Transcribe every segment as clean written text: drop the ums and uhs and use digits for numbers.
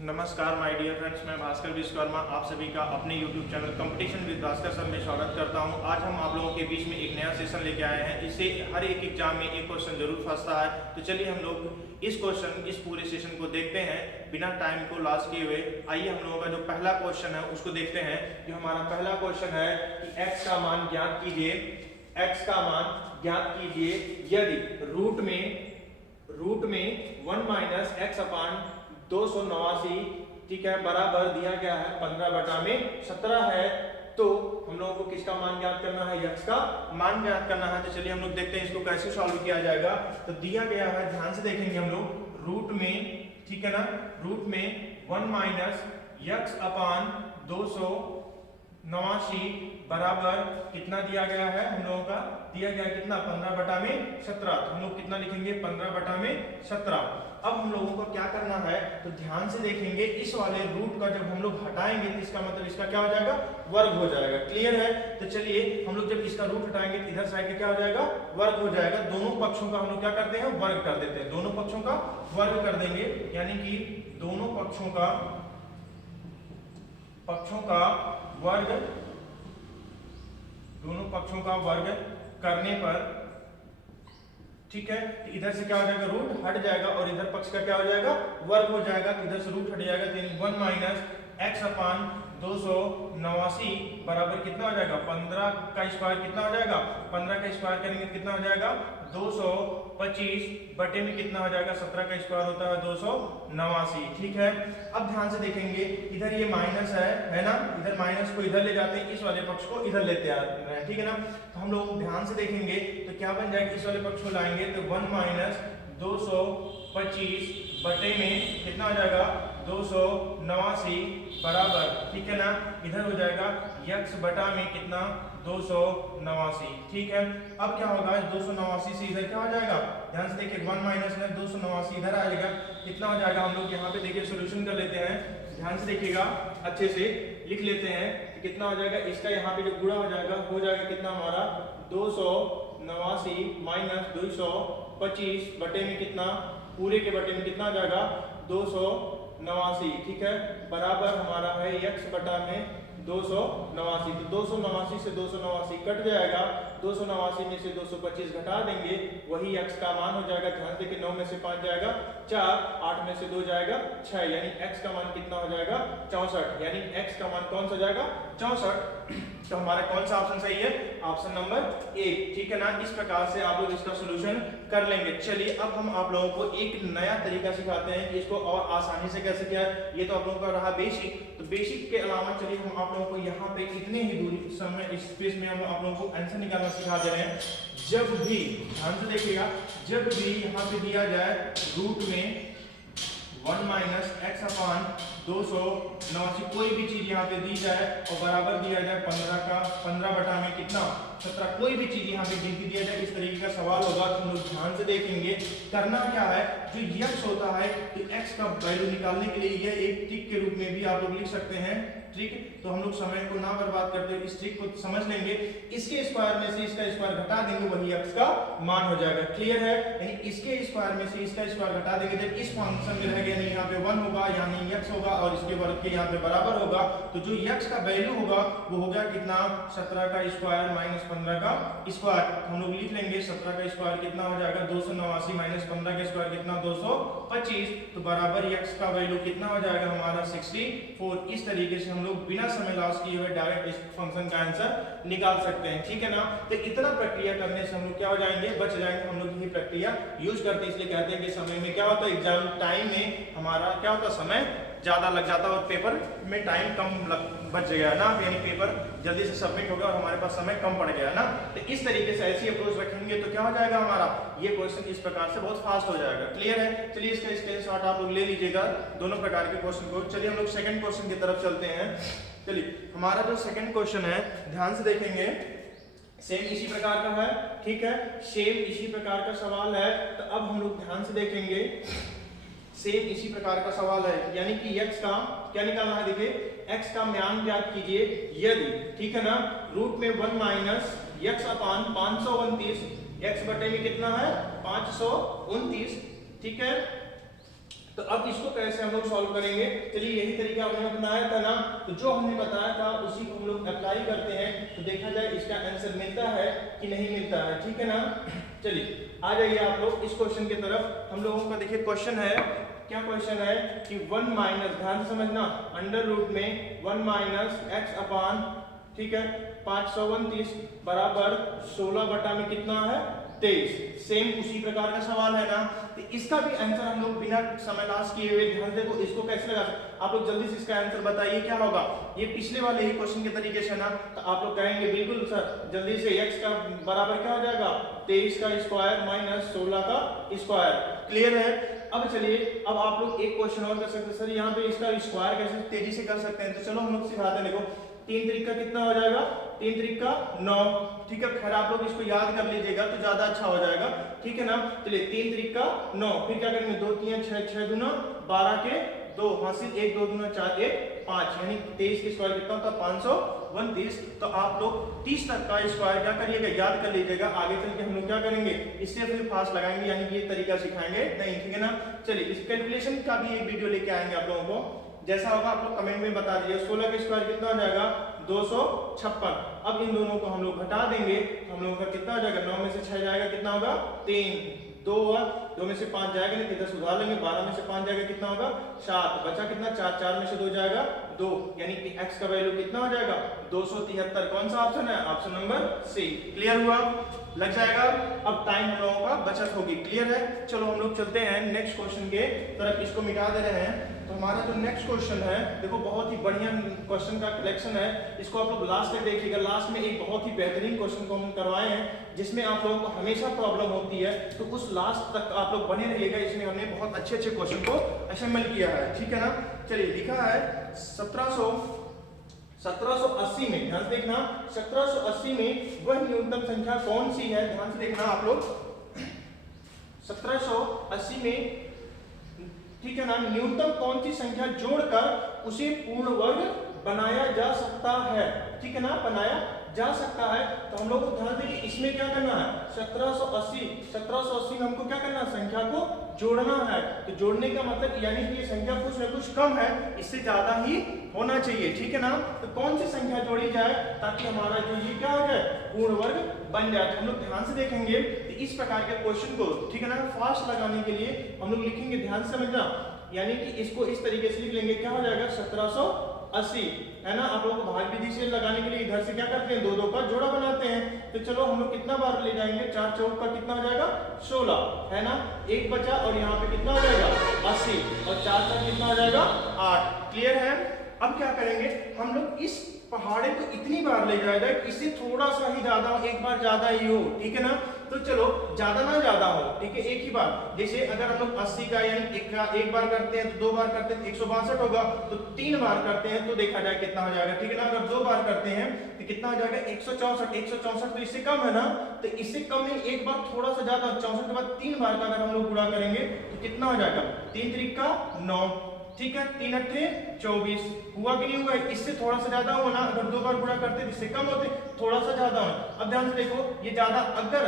नमस्कार my dear friends, मैं भास्कर विश्वकर्मा आप सभी का अपने YouTube channel competition with Bhaskar sir में स्वागत करता हूं। आज हम आप लोगों के बीच में एक नया सेशन लेके आए हैं। इससे हर एक एग्जाम में एक क्वेश्चन जरूर फंसता है, तो चलिए हम लोग इस पूरे सेशन को देखते हैं बिना टाइम को लॉस किए हुए। आइए हम लोगों का जो पहला क्वेश्चन है उसको देखते हैं। जो हमारा पहला क्वेश्चन है कि x का मान ज्ञात कीजिए, x का मान ज्ञात कीजिए यदि रूट में 1 माइनस एक्स अपान 289 ठीक है बराबर दिया गया है 15/17 है। तो हम लोगों को किसका मान ज्ञात करना है? x का मान ज्ञात करना है। तो चलिए हम लोग देखते हैं इसको कैसे सॉल्व किया जाएगा। तो दिया गया है, ध्यान से देखेंगे हम लोग, रूट में ठीक है ना, रूट में 1 माइनस एक्स अपान 289 बराबर कितना दिया गया है? हम लोगों का दिया गया कितना? 15/17। तो हम लोग कितना लिखेंगे? 15/17। अब हम लोगों को क्या करना है? तो ध्यान से देखेंगे, इस वाले रूट का जब हम लोग हटाएंगे तो इसका मतलब इसका क्या हो जाएगा? वर्ग हो जाएगा। क्लियर है? तो चलिए हम लोग जब इसका रूट हटाएंगे तो इधर साइड क्या हो जाएगा? वर्ग हो जाएगा। दोनों पक्षों का हम लोग क्या करते हैं? वर्ग कर देते हैं। दोनों पक्षों का वर्ग कर देंगे, यानी कि दोनों पक्षों का वर्ग करने पर ठीक है, तो इधर से क्या हो जाएगा? रूट हट जाएगा और इधर पक्ष का क्या हो जाएगा? वर्ग हो जाएगा। तो इधर से रूट हट जाएगा, यानी 1 माइनस एक्स अपान 289 बराबर कितना हो जाएगा? 15 का स्क्वायर कितना हो जाएगा? 15 का स्क्वायर करेंगे कितना हो जाएगा? 225 बटे में कितना हो जाएगा? 17 का स्क्वायर होता है 289। ठीक है, अब ध्यान से देखेंगे, इधर ये माइनस है ना, इधर माइनस को इधर ले जाते हैं, इस वाले पक्ष को इधर लेते आते हैं। ठीक है ना, तो हम लोग ध्यान से देखेंगे तो क्या बन जाएगा? इस वाले पक्ष को लाएंगे तो 1 माइनस 225 बटे में कितना हो जाएगा? 289 बराबर ठीक है ना, इधर हो जाएगा x बटा में कितना? 289। ठीक है, अब क्या होगा? 289 से इधर क्या हो जाएगा? ध्यान से देखिए, 1 माइनस में 289 इधर आ जाएगा, कितना हो जाएगा? हम लोग यहाँ पे देखिए सोल्यूशन कर लेते हैं। ध्यान से देखिएगा, अच्छे से लिख लेते हैं कि कितना हो जाएगा। इसका यहाँ पे जो गुणा हो जाएगा कितना हमारा? 289 माइनस 225 बटे में कितना? पूरे के बटे में कितना हो जाएगा? 289। ठीक है, बराबर हमारा है x बटा में 289। तो 289 से 289 कट जाएगा, 289 में से 225 घटा देंगे, वही x का मान हो जाएगा। ध्यान से कि 9 में से 5 जाएगा 4, 8 में से 2 जाएगा 6, यानी x का मान कितना हो जाएगा? 64। यानी x का मान कौन सा जाएगा? 64। तो हमारा कौन सा ऑप्शन सही है? Option number 1। ठीक है ना, इस प्रकार से आप लोग इसका सॉल्यूशन कर लेंगे। चलिए अब हम आप लोगों को एक नया तरीका सिखाते हैं कि इसको और आसानी से कैसे किया है। ये तो आप लोगों का रहा बेसिक, तो बेसिक के अलावा चलिए हम आप लोगों को यहाँ पे इतने ही दूरी समय स्पेस में हम आप लोगों को आंसर निकालना सिखा दे रहे हैं। जब भी ध्यान से देखिएगा, जब भी यहाँ पे दिया जाए रूट में 1 माइनस एक्स अपान 289 कोई भी चीज यहाँ पे दी जाए और बराबर दिया जाए 15 बटा में कितना? 17, कोई भी चीज यहाँ पे गिनती दिया जाए, इस तरीके का सवाल होगा तो हम लोग ध्यान से देखेंगे। करना क्या है? जो x होता है तो x का वैल्यू निकालने के लिए यह एक ट्रिक के रूप में भी आप लोग लिख सकते हैं। ट्रिक, तो हम लोग समय को ना बर्बाद करते हुए इस ट्रिक को समझ लेंगे। इसके स्क्वायर में से इसका स्क्वायर घटा देंगे, वही x का मान हो जाएगा। क्लियर है? यानी इसके स्क्वायर में से इसका स्क्वायर घटा देंगे, जब इस फंक्शन में रह गया नहीं, यहाँ पे 1 होगा, यानी x होगा और इसके वर्ग के यहाँ पे बराबर होगा। तो जो x का वैल्यू होगा वो होगा कितना? 17 का स्क्वायर माइनस 15 का स्क्वायर। हम लोग लिख लेंगे 17 का स्क्वायर कितना हो जाएगा? 289 माइनस 15 का स्क्वायर कितना? 225। तो बराबर x का वैल्यू कितना हो जाएगा हमारा? 64। इस तरीके से हम लोग बिना समय लॉस किए हुए डायरेक्ट इस फंक्शन का आंसर निकाल सकते हैं। ठीक है ना, तो इतना प्रक्रिया करने से हम लोग क्या हो जाएंगे? बच जाएंगे। हम लोग यही प्रक्रिया यूज करते हैं, इसलिए कहते हैं कि समय में क्या होता है, एग्जाम टाइम में हमारा क्या होता है? समय ज्यादा लग जाता है और पेपर में टाइम कम बच गया ना, यानी पेपर जल्दी से सबमिट होगा और हमारे पास समय कम पड़ गया ना। तो इस तरीके से ऐसी अप्रोच रखेंगे तो क्या हो जाएगा हमारा? ये क्वेश्चन इस प्रकार से बहुत फास्ट हो जाएगा। क्लियर है? चलिए इसका स्क्रीनशॉट आप लोग ले लीजिएगा दोनों प्रकार के क्वेश्चन को। चलिए हम लोग सेकंड क्वेश्चन की तरफ चलते हैं। चलिए हमारा जो सेकंड क्वेश्चन है, ध्यान से देखेंगे, सेम इसी प्रकार का है। ठीक है, सेम इसी प्रकार का सवाल है। तो अब हम लोग ध्यान से देखेंगे, सेम इसी प्रकार का सवाल है, यानी कि x का क्या निकालना है? देखिए x का मान ज्ञात कीजिए यदि, ठीक है ना, रूट में 1 माइनस x अपान 529, x बटे में कितना है? 529। ठीक है, तो अब इसको कैसे हम लोग सॉल्व करेंगे, चलिए यही तरीका हमने अपनाया था ना, तो जो हमने बताया था उसी को हम लोग अप्लाई करते हैं, तो देखा जाए इसका आंसर मिलता है कि नहीं मिलता है, ठीक है ना। चलिए आ जाइए आप लोग इस क्वेश्चन की तरफ। हम लोगों का देखिए क्वेश्चन है, क्या क्वेश्चन है कि 1 माइनस, ध्यान से समझना, अंडर रूट में 1 माइनस एक्स अपान, ठीक है, 529 बराबर 16 बटा में कितना है 23। सेम उसी प्रकार का सवाल है ना, तो इसका भी आंसर हम लोग बिना समय लॉस किए हुए, ध्यान देखो इसको कैसे लगा सकते, आप लोग जल्दी से इसका आंसर बताइए क्या होगा। ये पिछले वाले ही क्वेश्चन के तरीके से ना, तो आप लोग कहेंगे बिल्कुल सर जल्दी से x का बराबर क्या हो जाएगा 23 का स्क्वायर माइनस 16 का स्क्वायर, क्लियर है। अब चलिए अब आप लोग एक क्वेश्चन और कर सकते हैं, सर यहाँ पे इसका स्क्वायर कैसे तेजी से कर सकते हैं, तो चलो हम लोग सिखाते हैं। देखो 3 त्रिक का कितना हो जाएगा, 3 त्रिक का 9, ठीक है, खैर आप लोग इसको याद कर लीजिएगा तो ज्यादा अच्छा हो जाएगा, ठीक है ना। चलिए 3 त्रिक का 9, फिर क्या करेंगे 2 3 6 6 दूना 12 के 2 हासिल 1 2 दूना 4 1 5, यानी 23 के स्क्वायर कितना होता है 529। तो आप लोग 30 तक का स्क्वायर क्या करिएगा याद कर लीजिएगा, आगे चल के हम लोग क्या करेंगे इससे फिर फास्ट लगाएंगे, यानी कि ये तरीका सिखाएंगे नहीं, ठीक है ना। चलिए इस कैलकुलेशन का भी एक वीडियो लेके आएंगे आप लोगों को, जैसा होगा आप लोग कमेंट में बता दीजिए। 16 का स्क्वायर कितना हो जाएगा 256। अब इन दोनों को हम लोग घटा देंगे, हम लोगों का कितना हो जाएगा, 9 में से 6 जाएगा कितना होगा 3, 2 में से 5 जाएगा नहीं, कितना सुधार लेंगे, 12 में से 5 जाएगा कितना होगा 7, बचा कितना 4, 4 में से 2 जाएगा 2, यानी कि x का वैल्यू कितना हो जाएगा 273। कौन सा ऑप्शन है, ऑप्शन नंबर सी। क्लियर हुआ, लग जाएगा। अब टाइम हम लोगों का बचत होगी, क्लियर है। चलो हम लोग चलते हैं नेक्स्ट क्वेश्चन के तरफ, इसको मिटा दे रहे हैं। तो हमारा जो नेक्स्ट क्वेश्चन है, देखो बहुत ही बढ़िया क्वेश्चन का कलेक्शन है, इसको आप लोग लास्ट तक देखिएगा। लास्ट में एक बहुत ही बेहतरीन क्वेश्चन को हम करवाए हैं जिसमें आप लोगों को हमेशा प्रॉब्लम होती है, तो उस लास्ट तक आप लोग बने रहिएगा, इसमें हमने बहुत अच्छे अच्छे क्वेश्चन को असेंबल किया है, ठीक है ना। चलिए लिखा है 1780 में, ध्यान से देखना, 1780 में वह न्यूनतम संख्या कौन सी है, ध्यान से देखना आप लोग। 1780 में, ठीक है ना, न्यूनतम कौन सी संख्या जोड़कर उसे पूर्ण वर्ग बनाया जा सकता है, ठीक है ना, बनाया जा सकता है। तो हम लोग को ध्यान देंगे इसमें क्या करना है, 1780 में हमको क्या करना है, संख्या को जोड़ना है। तो जोड़ने का मतलब यानी कि ये संख्या कुछ न कुछ कम है, इससे ज्यादा ही होना चाहिए, ठीक है ना। तो कौन सी संख्या जोड़ी जाए ताकि हमारा जो ये क्या हो जाए पूर्ण वर्ग बन जाए। तो हम लोग ध्यान से देखेंगे तो इस प्रकार के क्वेश्चन को, ठीक है ना, फास्ट लगाने के लिए हम लोग लिखेंगे, ध्यान से समझना, यानी कि इसको इस तरीके से लिख लेंगे, क्या हो जाएगा 1780, है ना। आप लोगों को भाग विधि से लगाने के लिए इधर से क्या करते हैं, 2 का जोड़ा बनाते हैं। तो चलो हम लोग कितना बार ले जाएंगे, 4 चौक का कितना हो जाएगा 16, है ना, 1 बचा और यहाँ पे कितना हो जाएगा 80, और 4 का कितना हो जाएगा 8, क्लियर है। अब क्या करेंगे हम लोग, इस पहाड़े को इतनी बार ले जाएगा कि इससे थोड़ा सा ही ज्यादा हो, एक बार ज्यादा ही हो, ठीक है ना। तो चलो ज्यादा ना ज्यादा हो, ठीक है, एक ही बार। जैसे अगर हम लोग 80 का यानी एक बार करते हैं तो 2 बार करते हैं 162 होगा, तो 3 बार करते हैं तो देखा जाए कितना हो जाएगा, ठीक है ना। अगर 2 बार करते हैं तो कितना हो जाएगा 164, 164 तो इससे कम है ना, तो इससे कम नहीं, एक बार थोड़ा सा ज्यादा, 64 के बाद 3 बार का अगर हम लोग गुणा करेंगे तो कितना हो जाएगा 3 त्रिक का 9, ठीक है, 3 अट्ठे 24, हुआ कि नहीं हुआ, इससे थोड़ा सा ज्यादा होना, अगर 2 बार गुणा करते इससे कम होते, थोड़ा सा ज्यादा होना। अब ध्यान से देखो ये ज्यादा, अगर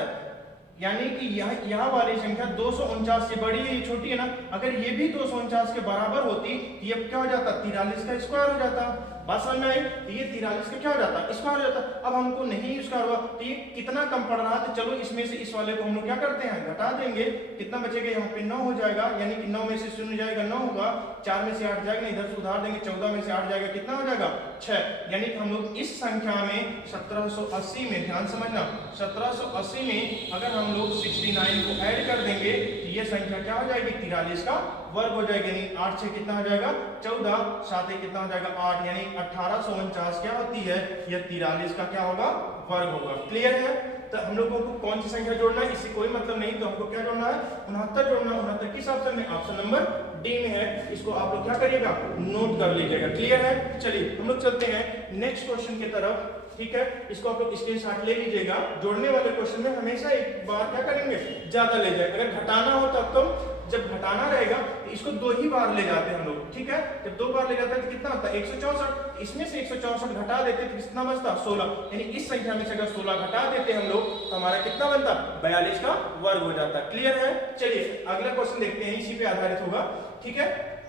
यानी कि यह वाली संख्या 249 से बड़ी है, ये छोटी है ना, अगर ये भी 249 के बराबर होती तो ये क्या हो जाता 43 का स्क्वायर हो जाता। बात समझ में आई, तो ये 43 का क्या हो जाता स्क्वायर हो जाता। अब हमको नहीं स्क्वायर हुआ तो ये कितना कम पड़ रहा है, तो चलो इसमें से इस वाले को हम लोग क्या करते हैं घटा देंगे, कितना बचेगा यहाँ पे 9 हो जाएगा, यानी कि 9 में से 0 जाएगा 9 होगा, 4 में से 8 जाएगा, इधर से उधार देंगे, 14 में से 8 जाएगा, कितना हो जाएगा 6, यानी कि हम लोग इस संख्या में 1780 में, ध्यान समझना, 1780 में अगर हम लोग 69 को ऐड कर देंगे तो ये संख्या क्या हो जाएगी 43 का वर्ग हो जाएगा, यानी 8 से कितना हो जाएगा 14, 7 कितना हो जाएगा 8, यानी 1849 क्या होती है, यह 43 का क्या होगा वर्ग होगा। क्लियर है। तो हम लोगों को कौन सी संख्या जोड़ना है, इससे कोई मतलब नहीं, तो हमको क्या जोड़ना है 69 जोड़ना। 69 किस ऑप्शन में, ऑप्शन नंबर डी में है, इसको आप लोग क्या करिएगा नोट कर लीजिएगा। क्लियर है। चलिए हम लोग चलते हैं नेक्स्ट क्वेश्चन की तरफ, ठीक है, इसको आप लोग स्क्रीनशॉट ले लीजिएगा। जोड़ने वाले क्वेश्चन में हमेशा एक बार क्या करेंगे ज्यादा ले जाए, अगर घटाना हो तब तो जब घटाना रहेगा तो इसको 2 ही बार ले जाते हैं हम लोग, ठीक है। जब 2 बार ले जाते हैं तो कितना होता है 164, इसमें से 164 घटा देते तो कितना बचता 16, यानी इस संख्या में से अगर 16 घटा देते हम लोग तो हमारा कितना बनता 42 का वर्ग हो जाता। क्लियर है। चलिए अगला क्वेश्चन देखते हैं, इसी पे आधारित होगा, ठीक है।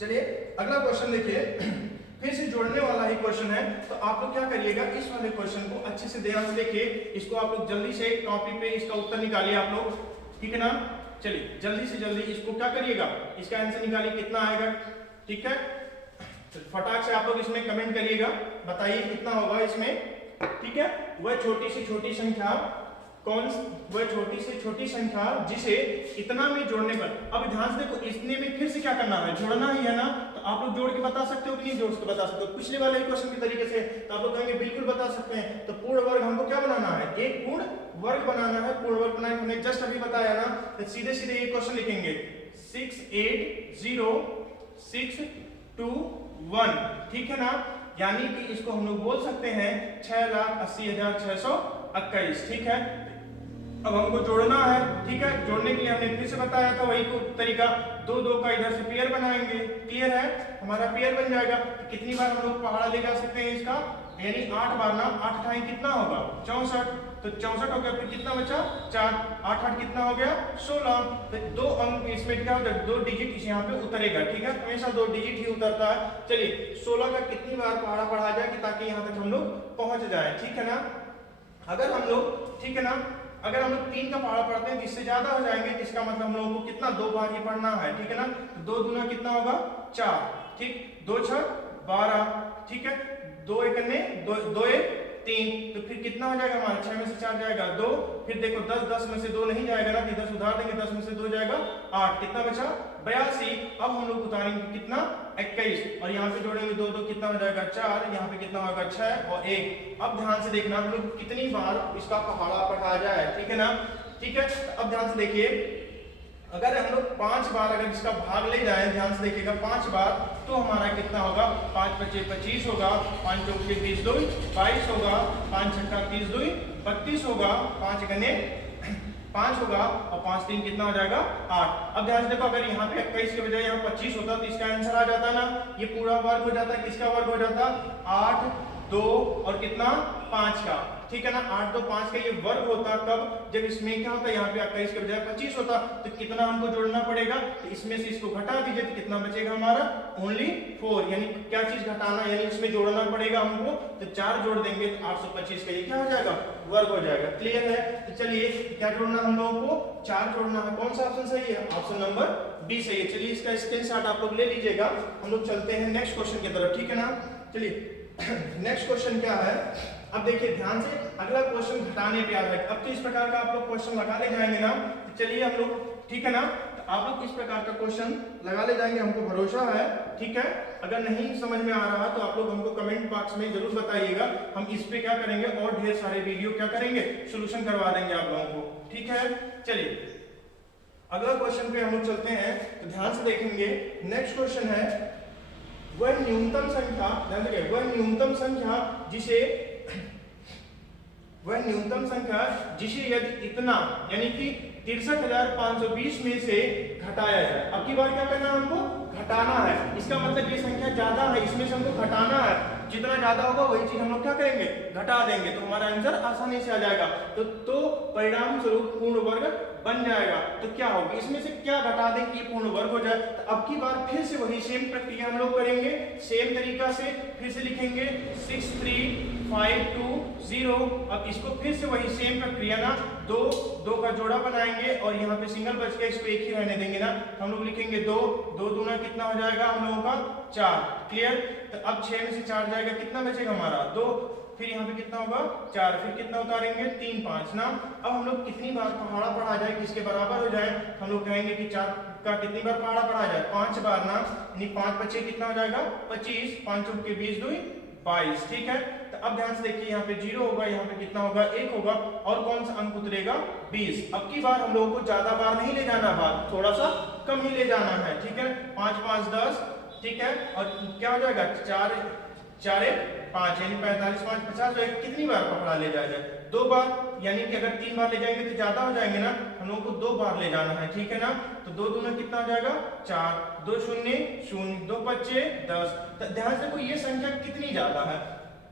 चलिए अगला क्वेश्चन देखिए, फिर से जोड़ने वाला ही क्वेश्चन है। तो आप लोग क्या करिएगा, इस वाले क्वेश्चन को अच्छे से ध्यान से देखिए, इसको आप लोग जल्दी से कॉपी पे इसका उत्तर निकालिए आप लोग, ठीक है ना। चलिए जल्दी से जल्दी इसको क्या करिएगा, इसका आंसर निकालिए कितना आएगा, ठीक है। तो फटाक से आप लोग इसमें कमेंट करिएगा, बताइए कितना होगा इसमें, ठीक है। वह छोटी से छोटी संख्या वह छोटी से छोटी संख्या जिसे इतना में जोड़ने पर, अब ध्यान से देखो इतने में फिर से क्या करना है, जोड़ना ही है ना। तो आप लोग जोड़ के बता सकते हो कि नहीं जोड़ के बता सकते हो, पिछले वाले क्वेश्चन के तरीके से। तो आप लोग कहेंगे बिल्कुल बता सकते हैं। तो पूर्ण वर्ग हमको क्या बनाना है, एक पूर्ण वर्ग बनाना है। पूर्ण वर्ग बनाने हमने जस्ट अभी बताया ना, तो सीधे सीधे ये क्वेश्चन लिखेंगे 6 8 0 6 2 1, ठीक है ना। यानी कि इसको हम लोग बोल सकते हैं 6,80,621, ठीक है। अब हमको जोड़ना है, ठीक है। जोड़ने के लिए हमने फिर से बताया था वही तरीका, 2 2 का इधर से पेयर बनाएंगे, क्लियर है। हमारा पेयर बन जाएगा। तो कितनी बार हम लोग पहाड़ा ले जा सकते हैं इसका, यानी 8 बार ना, 8 ठाई कितना होगा 64, तो 64 हो गया। फिर कितना बचा 4, 8 8 कितना हो गया 16। तो 2 अंक इसमें क्या होता है, 2 डिजिट इस यहाँ पे उतरेगा, ठीक है। हमेशा 2 डिजिट ही उतरता है। चलिए 16 का कितनी बार पहाड़ा पढ़ा जाए कि ताकि यहाँ तक हम लोग पहुंच जाए, ठीक है ना। अगर हम लोग, ठीक है ना, अगर हम लोग 3 का पहाड़ा पढ़ते हैं तो इससे ज्यादा हो जाएंगे, इसका मतलब हम लोगों को कितना 2 बार ही पढ़ना है, ठीक है ना। 2 दूना कितना होगा 4, ठीक, 2 6 12, ठीक है। 2 1 2 1 3, तो फिर कितना हो जाएगा हमारा 6 में से 4 जाएगा 2, फिर देखो 10 10 में से 2 नहीं जाएगा ना, तो इधर सुधार देंगे, 10 में से 2 जाएगा 8, कितना बचा 82। अब हम लोग उतारेंगे कितना 21, और यहाँ पे जोड़ेंगे 2 2 कितना हो जाएगा 4, यहाँ पे कितना होगा 6 और 1। अब ध्यान से देखना हम लोग कितनी बार इसका पहाड़ा पढ़ा जाए, ठीक है ना, ठीक है। अब ध्यान से देखिए, अगर हम लोग 5 बार अगर इसका भाग ले जाए, ध्यान से देखिएगा 5 बार, तो हमारा कितना होगा 5 5 25 होगा, 5 चौक 30 2 22 होगा, 5 6 30 2 32 होगा, 5 गने 5 होगा, और 5 3 कितना हो जाएगा 8। अब ध्यान से देखो, अगर यहाँ पे 21 के बजाय यहाँ 25 होता तो इसका आंसर आ जाता ना, ये पूरा वर्ग हो जाता। किसका वर्ग हो जाता 8 2 और कितना 5 का, ठीक है ना। 8 2 5 का ये वर्ग होता, कब जब इसमें क्या होता है यहाँ पे 21 के बजाय 25 होता, तो कितना हमको जोड़ना पड़ेगा, तो इसमें से इसको घटा दीजिए तो कितना बचेगा हमारा ओनली 4, यानी क्या चीज घटाना, यानी इसमें जोड़ना पड़ेगा हमको। तो 4 जोड़ देंगे तो 825 का ये क्या हो जाएगा वर्ग हो जाएगा। क्लियर है। तो चलिए क्या जोड़ना हम लोगों को 4 जोड़ना है। कौन सा ऑप्शन सही है, ऑप्शन नंबर बी सही है। चलिए इसका स्क्रीनशॉट आप लोग ले लीजिएगा। हम लोग चलते हैं नेक्स्ट क्वेश्चन की तरफ, ठीक है ना। चलिए नेक्स्ट क्वेश्चन क्या है, अब देखिए ध्यान से, अगला क्वेश्चन घटाने पे आ रहा है। अब तो इस प्रकार का आप लोग क्वेश्चन लगा ले जाएंगे ना, तो चलिए हम लोग, ठीक है ना, तो आप लोग इस प्रकार का क्वेश्चन लगा ले जाएंगे, हमको भरोसा है, ठीक है। अगर नहीं समझ में आ रहा तो आप लोग हमको कमेंट बॉक्स में जरूर बताइएगा, हम इस पे क्या करेंगे और ढेर सारे वीडियो क्या करेंगे सोल्यूशन करवा देंगे आप लोगों को, ठीक है। चलिए अगला क्वेश्चन पे हम लोग चलते हैं, तो ध्यान से देखेंगे। नेक्स्ट क्वेश्चन है, वह न्यूनतम संख्या, ध्यान रखिए, वह न्यूनतम संख्या जिसे यदि इतना, यानी कि 63,520 में से घटाया जाए। अब की बार क्या करना है हमको घटाना है, इसका मतलब ये संख्या ज्यादा है, इसमें से हमको घटाना है। जितना ज्यादा होगा वही चीज हम लोग क्या करेंगे घटा देंगे, तो हमारा आंसर आसानी से आ जाएगा। तो परिणाम स्वरूप पूर्ण वर्ग बन जाएगा। तो क्या होगा, इसमें से क्या घटा दें कि ये पूर्ण वर्ग हो जाए। तो अब की बार फिर से वही सेम प्रक्रिया हम लोग करेंगे, सेम तरीका से फिर से लिखेंगे 6 3 5 2 0। अब इसको फिर से वही सेम प्रक्रिया ना, 2 2 का जोड़ा बनाएंगे और यहाँ पे सिंगल बच गया, इसको एक ही रहने देंगे ना। हम लोग लिखेंगे 2 2 दूना कितना हो जाएगा हम लोगों का 4। क्लियर। तो अब 6 में से 4 जाएगा, कितना बचेगा हमारा 2, फिर यहाँ पे कितना होगा 4, फिर कितना उतारेंगे 3 5 ना। अब हम लोग कितनी बार पहाड़ा पढ़ा जाए कि इसके बराबर हो जाए, हम लोग कहेंगे कि 4 का कितनी बार पहाड़ा पढ़ा जाए 5 बार ना, यानी 5 बचे कितना हो जाएगा 25, 5 चौक के 20 2 22, ठीक है। तो अब ध्यान से देखिए, यहाँ पे 0 होगा, यहाँ पे कितना होगा 1 होगा, और कौन सा अंक उतरेगा 20। अब की बार हम लोगों को ज्यादा बार नहीं ले जाना, बार थोड़ा सा कम ही ले जाना है, ठीक है। 5 5 10, ठीक है, और क्या हो जाएगा 4 4 5, यानी 45 5 50, कितनी बार पकड़ा ले जाएगा 2 बार, यानी कि अगर 3 बार ले जाएंगे तो ज्यादा हो जाएंगे ना, हम लोगों को 2 बार ले जाना है, ठीक है ना। तो 2 दूना कितना हो जाएगा 4, 2 शून्य शून्य, 2 पच्चे 10। तो ध्यान से देखो ये संख्या कितनी ज्यादा है,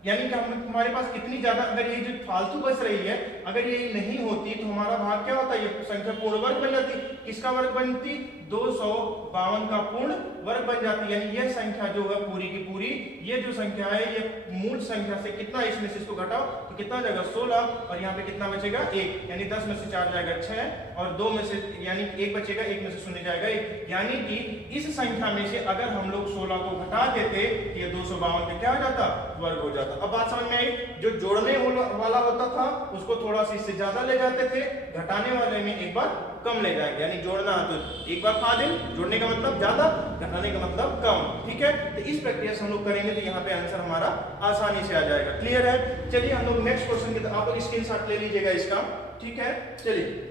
यानी कि हमारे पास कितनी ज्यादा, अगर ये जो फालतू बच रही है अगर ये नहीं होती तो हमारा भाग क्या होता, ये संख्या पूर्ण वर्ग बन जाती। किसका वर्ग बनती, 252 का पूर्ण वर्ग बन जाती। यानी ये संख्या जो है पूरी की पूरी, ये जो संख्या है ये मूल संख्या से कितना, इसमें से इसको घटाओ तो कितना हो जाएगा 16, और यहाँ पे कितना बचेगा 1, यानी 10 में से 4 जाएगा 6, और 2 में से यानी 1 बचेगा, 1 में से शून्य जाएगा 1, यानी कि इस संख्या में से अगर हम लोग 16 को घटा देते तो ये 252 का क्या हो जाता, वर्ग हो जाता। अब बात समझ में आई, जो जोड़ने वाला होता था उसको थोड़ा सा इससे ज्यादा ले जाते थे, घटाने वाले में एक बार कम ले जाएंगे, यानी जोड़ना है तो एक बार फाजिल, जोड़ने का मतलब ज्यादा, घटाने का मतलब कम, ठीक है। तो इस प्रक्रिया से हम लोग करेंगे तो यहाँ पे आंसर हमारा आसानी से आ जाएगा। क्लियर है, चलिए हम लोग नेक्स्ट क्वेश्चन की तरफ, आप लोग स्क्रीनशॉट ले लीजिएगा इसका, ठीक है। चलिए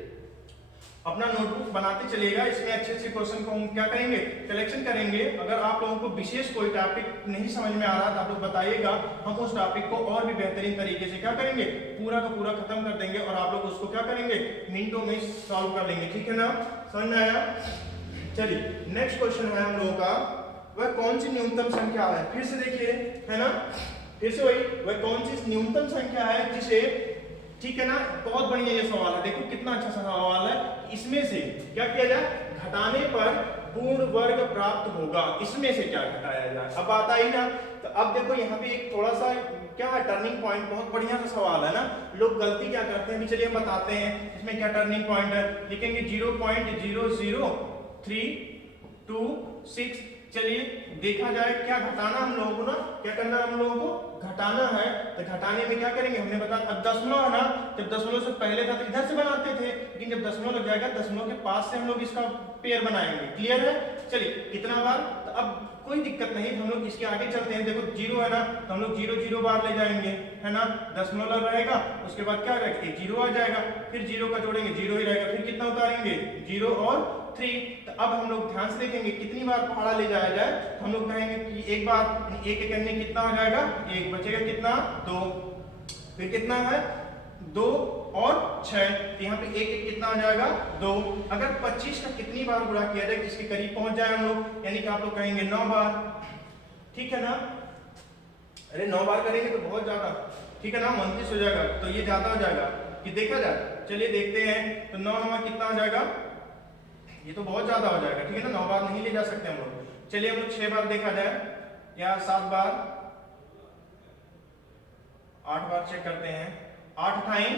अपना नोटबुक बनाते चलिएगा, इसमें अच्छे अच्छे क्वेश्चन को हम क्या करेंगे, कलेक्शन करेंगे। अगर आप लोगों को विशेष कोई टॉपिक नहीं समझ में आ रहा तो आप लोग बताइएगा, हम उस टॉपिक को और भी बेहतरीन तरीके से क्या करेंगे, पूरा का पूरा खत्म कर देंगे, और आप लोग उसको क्या करेंगे, मिनटों में सॉल्व कर लेंगे, ठीक है ना, समझ में आया। चलिए नेक्स्ट क्वेश्चन है हम लोगों का, वह कौन सी न्यूनतम संख्या है, फिर से देखिए, है ना, फिर से वही, वह कौन सी न्यूनतम संख्या है जिसे, ठीक है ना, बहुत बढ़िया ये सवाल है, देखो कितना अच्छा सवाल है। इसमें से क्या किया जाए, घटाने पर पूर्ण वर्ग प्राप्त होगा, इसमें से क्या घटाया जाए। अब बात आई ना, तो अब देखो यहाँ पे एक थोड़ा सा क्या है टर्निंग पॉइंट, बहुत बढ़िया सा सवाल है ना। लोग गलती क्या करते हैं, चलिए हम बताते हैं इसमें क्या टर्निंग पॉइंट है। लिखेंगे 0.00326। चलिए देखा जाए क्या घटाना हम लोगों को ना, क्या करना हम लोगों को, घटाना है। तो घटाने में क्या करेंगे, हमने बताया अब दशमलव है ना, जब दशमलव से पहले था तो इधर से बनाते थे, लेकिन जब दशमलव लग जाएगा दशमलव के पास से हम लोग इसका पेयर बनाएंगे। क्लियर है, चलिए कितना बार, तो अब कोई दिक्कत नहीं, हम लोग इसके आगे चलते हैं। देखो 0 है ना, तो हम लोग 0 0 बार ले जाएंगे, है ना, दशमलव रहेगा, उसके बाद क्या रहेगा, एक 0 आ जाएगा, फिर 0 का जोड़ेंगे 0 ही रहेगा, फिर कितना उतारेंगे 0 और 3। तो अब हम लोग ध्यान से देखेंगे कितनी बार पहाड़ा ले जाया जाए, तो हम लोग कहेंगे कि एक बार, एक करने कितना हो जाएगा, एक बचेगा कितना 2, फिर कितना है 2 और 6, तो यहाँ पे एक कितना हो जाएगा 2। अगर 25 का कितनी बार गुणा किया जाए इसके करीब पहुंच जाए हम लोग, यानी कि आप लोग कहेंगे 9 बार, ठीक है ना। अरे 9 बार करेंगे तो बहुत ज्यादा, ठीक है ना, 29 हो जाएगा, तो ये ज्यादा हो जाएगा कि देखा जाए। चलिए देखते हैं, तो 9 9 कितना हो जाएगा, ये तो बहुत ज्यादा हो जाएगा, ठीक है ना, 9 बार नहीं ले जा सकते हम लोग। चलिए हम लोग 6 बार देखा जाए या 7 बार, 8 बार चेक करते हैं, 8 टाइम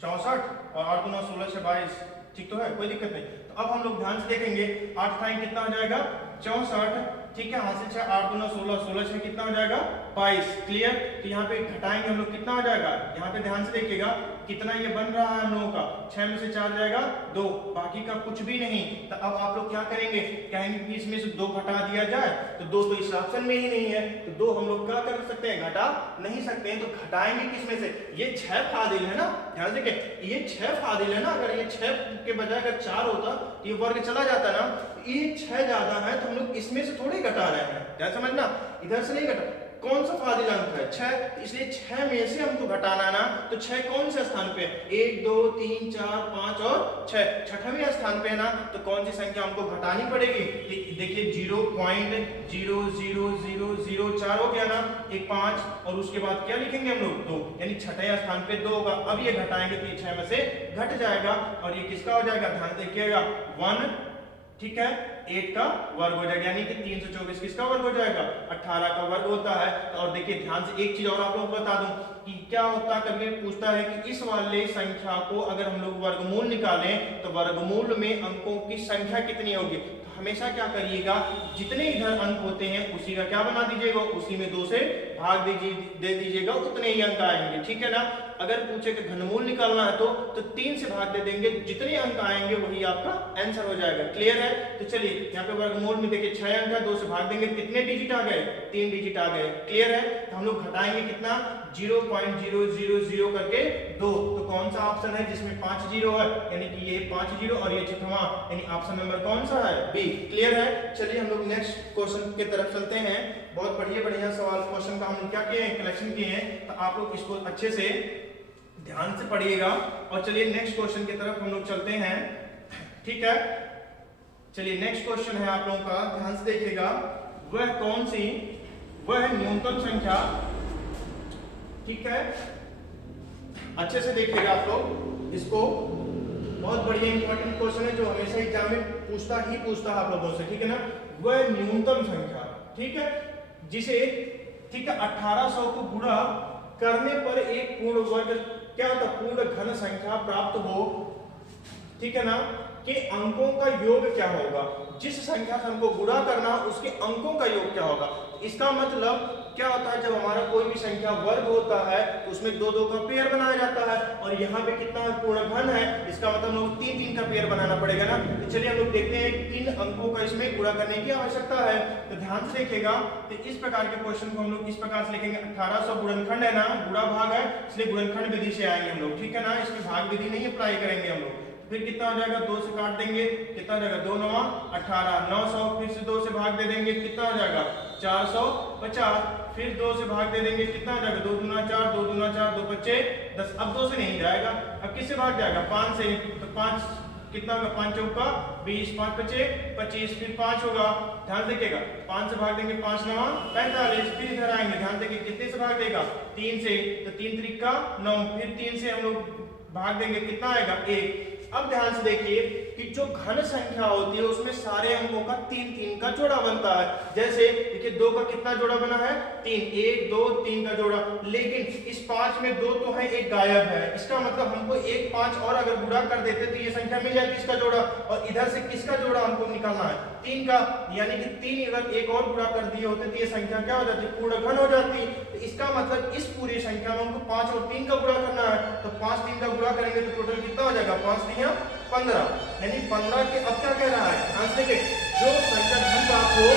64 और 8 गुना 16 से 22, ठीक तो है, कोई दिक्कत नहीं। तो अब हम लोग ध्यान से देखेंगे 8 टाइम कितना हो जाएगा 64, ठीक है, हाथ से 6, 8 गुना 16, 16 से कितना हो जाएगा 22। क्लियर, तो यहाँ पे घटाएंगे हम लोग कितना हो जाएगा, यहाँ पे ध्यान से देखिएगा कितना ये बन रहा है हम लोगों का, 6 में से 4 जाएगा 2, बाकी का कुछ भी नहीं। तो अब आप लोग क्या करेंगे, कहेंगे कि इसमें से 2 घटा दिया जाए, तो 2 तो इस ऑप्शन में ही नहीं है, तो 2 हम लोग क्या कर सकते हैं, घटा नहीं सकते हैं। तो घटाएंगे किसमें से, ये 6 फाजिल है ना, ध्यान से देखिए ये 6 फाजिल है ना, अगर ये 6 के बजाय अगर 4 होता तो ये वर्ग चला जाता ना, ये 6 ज्यादा है तो हम लोग इसमें से थोड़ी घटा रहे हैं, क्या समझना, इधर से नहीं घटा, कौन सा फाजिल अंक है 6, इसलिए 6 में से हमको घटाना ना, तो 6 कौन से स्थान पे, 1 2 3 4 5 और 6, छठवें स्थान पे है ना, तो कौन सी संख्या हमको घटानी पड़ेगी, देखिए 0.00004 हो गया ना, एक 5 और उसके बाद क्या लिखेंगे हम लोग 2, यानी छठे स्थान पे 2 होगा। अब ये घटाएंगे तो ये 6 में से घट जाएगा, और ये किसका हो जाएगा, ध्यान देखिएगा 1, ठीक है, 8 का वर्ग हो जाएगा, यानी कि 324 किसका वर्ग हो जाएगा, 18 का वर्ग होता है। और देखिए ध्यान से एक चीज और आप लोगों को बता दूं कि क्या होता है, कभी पूछता है कि इस वाले संख्या को अगर हम लोग वर्गमूल निकालें तो वर्गमूल में अंकों की संख्या कितनी होगी। तो हमेशा क्या करिएगा, जितने इधर अंक होते हैं उसी का क्या बना दीजिएगा, उसी में 2 से भाग दे दीजिएगा, उतने ही अंक आएंगे, ठीक है ना। अगर पूछे कि घनमूल निकालना है तो 3 से भाग दे देंगे, जितने अंक आएंगे वही आपका आंसर हो जाएगा। क्लियर है, तो चलिए यहाँ पे वर्गमूल में देखिए 6 अंक है, 2 से भाग देंगे, कितने डिजिट आ गए, 3 डिजिट आ गए। क्लियर है, तो हम लोग घटाएंगे कितना, 0.000 करके 2, तो कौन सा ऑप्शन है जिसमें 5 जीरो है, यानी कि ये 5 जीरो और ये 6वां, यानी ऑप्शन नंबर कौन सा है, बी। क्लियर है, चलिए हम लोग नेक्स्ट क्वेश्चन की तरफ चलते हैं। बहुत बढ़िया बढ़िया सवाल क्वेश्चन का हम क्या किए हैं, कलेक्शन किए हैं, तो आप लोग इसको अच्छे से ध्यान से पढ़िएगा। और चलिए नेक्स्ट क्वेश्चन की तरफ हम लोग चलते हैं, ठीक है। चलिए नेक्स्ट क्वेश्चन है आप लोगों का, ध्यान से देखिएगा। वह कौन सी वह न्यूनतम संख्या, ठीक है, अच्छे से देखिएगा आप लोग इसको, बहुत बढ़िया इंपॉर्टेंट क्वेश्चन है जो हमेशा एग्जाम में पूछता है आप लोगों से, ठीक है ना। वह न्यूनतम संख्या, ठीक है, जिसे, ठीक है, 1800 को गुणा करने पर एक पूर्ण वर्ग, क्या होता है, पूर्ण घन संख्या प्राप्त हो, ठीक है ना, कि अंकों का योग क्या होगा। जिस संख्या से हमको गुणा करना उसके अंकों का योग क्या होगा। इसका मतलब क्या होता है, जब हमारा कोई भी संख्या वर्ग होता है तो उसमें दो दो का पेयर बनाया जाता है, और यहाँ पे कितना पूर्ण घन है, इसका मतलब हम लोग तीन तीन का पेयर बनाना पड़ेगा ना। तो चलिए हम लोग देखते हैं 3 अंकों का इसमें गुणा करने की आवश्यकता है। तो ध्यान से देखिएगा, तो इस प्रकार के क्वेश्चन को हम लोग इस प्रकार से लिखेंगे। 1800 गुणनखंड है ना, गुणा भाग है, इसलिए गुणनखंड विधि से आएंगे हम लोग, ठीक है ना, इसमें भाग विधि नहीं अप्लाई करेंगे हम लोग। फिर कितना हो जाएगा, 2 से काट देंगे, कितना हो जाएगा, 2 9 18, 900, फिर से 2 से भाग दे देंगे, कितना हो जाएगा 450, फिर 2 से भाग दे देंगे, कितना हो जाएगा 2 दूना 4, 2 दूना 4, 2 पच्चे 10। अब 2 से नहीं जाएगा, अब किससे भाग जाएगा, 5 से, तो 5 कितना होगा, 5 चौका 20, 5 पच्चे 25, फिर 5 होगा, ध्यान देखिएगा, 5 से भाग देंगे, 5 9 45, फिर इधर आएंगे, ध्यान देखिए कितने से भाग देगा, 3 से, तो 3 त्रिका 9, फिर 3 से हम लोग भाग देंगे, कितना आएगा 1। अब ध्यान से देखिए कि जो घन संख्या होती है उसमें सारे अंकों का 3 3 का जोड़ा बनता है। जैसे देखिए 2 का कितना जोड़ा बना है, 3, 1 2 3 का जोड़ा, लेकिन इस 5 में 2 तो है, 1 गायब है। इसका मतलब हमको 1 5 और अगर गुणा कर देते तो ये संख्या मिल जाती इसका जोड़ा, और इधर से किसका जोड़ा हमको निकालना है, 3 का, यानी कि 3 अगर एक और गुणा कर दिए होते तो ये संख्या क्या हो जाती, पूर्ण घन हो जाती। तो इसका मतलब इस पूरी संख्या में हमको 5 और 3 का गुणा करना है, तो 5 3 का गुणा करेंगे तो टोटल कितना हो जाएगा, 5 3 15, यानी 15 के, अब क्या कह रहा है आंसर के, जो संख्या घन प्राप्त हो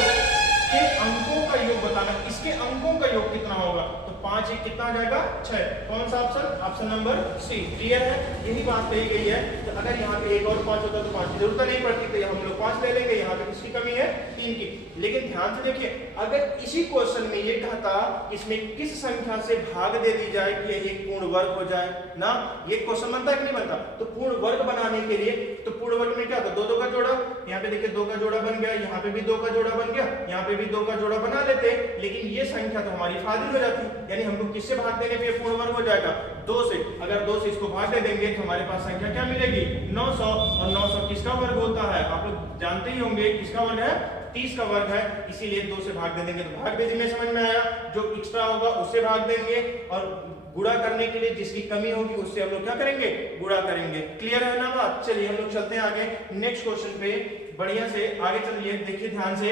के अंकों का योग बताना, इसके अंकों का योग कितना होगा, तो 5 1 कितना आ जाएगा 6। कौन सा option, option number C. Clear है, यही बात कही गई है। तो अगर यहाँ पे एक और 5 होता तो 5 की जरूरत नहीं पड़ती, तो हम लोग 5 ले लेंगे, यहाँ पे किसकी कमी है, 3 की। लेकिन ध्यान से देखिए, अगर इसी क्वेश्चन में ये कहता इसमें किस संख्या से भाग दे दी जाए कि एक पूर्ण वर्ग हो जाए ना, ये क्वेश्चन बनता है कि नहीं बनता। तो पूर्ण वर्ग बनाने के लिए, तो पूर्ण वर्ग में क्या होता, 2 2 का जोड़ा, यहाँ पे देखिए 2 का जोड़ा बन गया, यहाँ पे भी 2 का जोड़ा बन गया, यहाँ पे भी 2 का जोड़ा बना लेते, लेकिन ये संख्या तो हमारी फाजिल हो जाती, यानी हमको किससे भाग देने पे पूर्ण वर्ग हो जाएगा, 2 से। अगर 2 से इसको भाग दे देंगे तो हमारे पास संख्या क्या मिलेगी, 900, और 900 किसका वर्ग होता है, आप लोग जानते ही होंगे किसका वर्ग है, 30 का वर्ग है, इसीलिए 2 से भाग दे देंगे तो भाग विधि में समझ में आया, जो एक्स्ट्रा होगा उससे भाग देंगे, और गुणा करने के लिए जिसकी कमी होगी उससे हम लोग क्या करेंगे, गुणा करेंगे। क्लियर है ना बात। चलिए हम लोग चलते हैं आगे नेक्स्ट क्वेश्चन पे, बढ़िया से आगे चलिए, देखिए ध्यान से,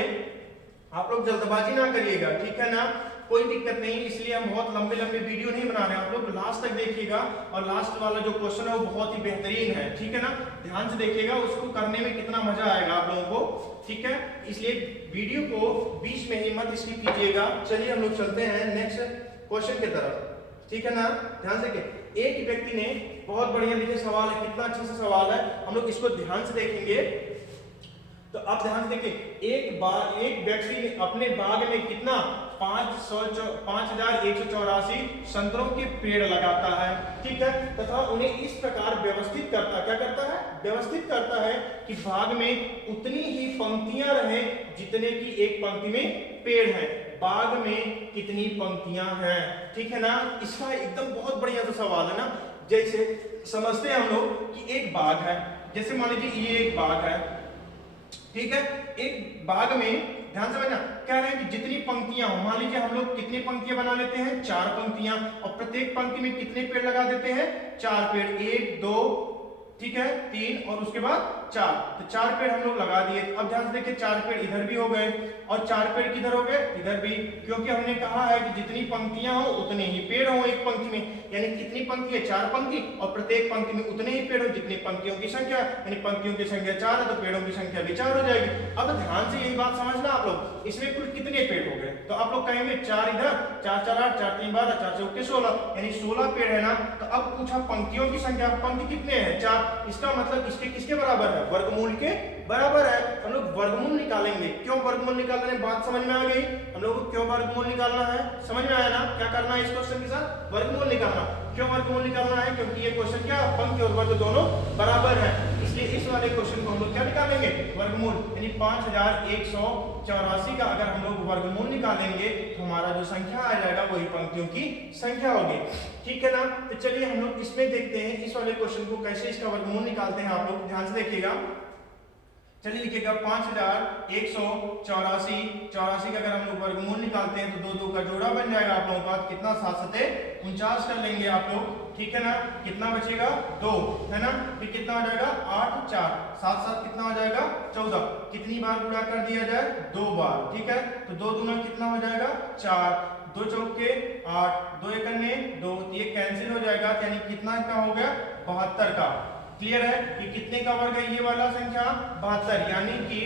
आप लोग जल्दबाजी ना करिएगा, ठीक है ना, कोई दिक्कत नहीं, इसलिए हम बहुत लंबे लंबे वीडियो नहीं बना रहे हैं, आप लोग लास्ट तक देखिएगा, और लास्ट वाला जो क्वेश्चन है वो बहुत ही बेहतरीन है, ठीक है ना, ध्यान से देखिएगा, उसको करने में कितना मजा आएगा आप लोगों को, ठीक है, इसलिए वीडियो को बीच में ही मत स्किप कीजिएगा। चलिए हम लोग चलते हैं नेक्स्ट क्वेश्चन की तरफ, ठीक है ना, ध्यान से देखिए। एक व्यक्ति ने, बहुत बढ़िया देखिए सवाल है, कितना अच्छा सा सवाल है, हम लोग इसको ध्यान से देखेंगे। तो अब ध्यान से देखिए, एक व्यक्ति ने अपने बाग में कितना 5184 संतरों के पेड़ लगाता है, ठीक है, तथा उन्हें इस प्रकार व्यवस्थित करता, क्या करता है, व्यवस्थित करता है कि बाग में उतनी ही पंक्तियां रहें जितने की एक पंक्ति में पेड़ है। बाग में कितनी पंक्तियां हैं, ठीक है ना, इसका एकदम बहुत बढ़िया सा सवाल है ना। जैसे समझते हैं हम लोग कि एक बाग है, जैसे मान लीजिए ये एक बाग है, ठीक है, एक बाग में ध्यान समझना, कह रहे हैं कि जितनी पंक्तियां हो, मान लीजिए हम लोग कितनी पंक्तियां बना लेते हैं, 4 पंक्तियां, और प्रत्येक पंक्ति में कितने पेड़ लगा देते हैं, 4 पेड़, 1 2 ठीक है 3 और उसके बाद 4, तो 4 पेड़ हम लोग लगा दिए। अब ध्यान से देखिए 4 पेड़ इधर भी हो गए और 4 पेड़ किधर हो गए, इधर भी, क्योंकि हमने कहा है कि जितनी पंक्तियां हो उतने ही पेड़ हो एक पंक्ति में, यानी कितनी पंक्ति है, 4 पंक्ति, और प्रत्येक पंक्ति में उतने ही पेड़ हो जितनी पंक्तियों की संख्या, यानी पंक्तियों की संख्या 4 है तो पेड़ों की संख्या भी 4 हो जाएगी। अब ध्यान से यही बात समझना आप लोग, इसमें कुल कितने पेड़ हो गए, तो आप लोग कहेंगे 4 इधर, 4 4 8, 4 3 12, 4 4 16, यानी 16 पेड़ है ना। तो अब पूछा पंक्तियों की संख्या, पंक्ति कितने हैं, 4, इसका मतलब इसके किसके बराबर है, वर्गमूल के बराबर है। हम लोग वर्गमूल निकालेंगे, क्यों वर्गमूल निकालने में बात समझ में आ गई, हम लोग को क्यों वर्गमूल निकालना है, समझ में आया ना, क्या करना है इस क्वेश्चन के साथ, वर्गमूल निकालना। क्यों वर्गमूल निकालना है? क्योंकि ये क्वेश्चन क्या पंक्ति और वर्ग दोनों बराबर है, इसलिए इस वाले क्वेश्चन को हम लोग क्या निकालेंगे? वर्गमूल। यानी 5184 का अगर हम लोग वर्गमूल निकालेंगे तो हमारा जो संख्या आ जाएगा वही पंक्तियों की संख्या होगी। ठीक है ना? तो चलिए हम लोग इसमें देखते हैं इस वाले क्वेश्चन को कैसे इसका वर्गमूल निकालते हैं। आप लोग ध्यान से देखिएगा। चलिए लिखिएगा 5184 84 का अगर हम लोग वर्गमूल निकालते हैं तो दो दो का जोड़ा बन जाएगा आप लोगों का। कितना? 7 सते 49 कर लेंगे आप लोग। ठीक है ना? कितना बचेगा? 2 है ना? फिर कितना हो जाएगा? 8 4 7 7 कितना हो जाएगा? 14। कितनी बार गुणा कर दिया जाए? 2 बार। ठीक है, तो 2 दूना कितना हो जाएगा? 4, 2 चौके 8, 2 एकन्ने 2, ये कैंसिल हो जाएगा। यानी कितना का हो गया? 72 का। क्लियर है? कि कितने का वर्ग है ये वाला संख्या? 72। यानी कि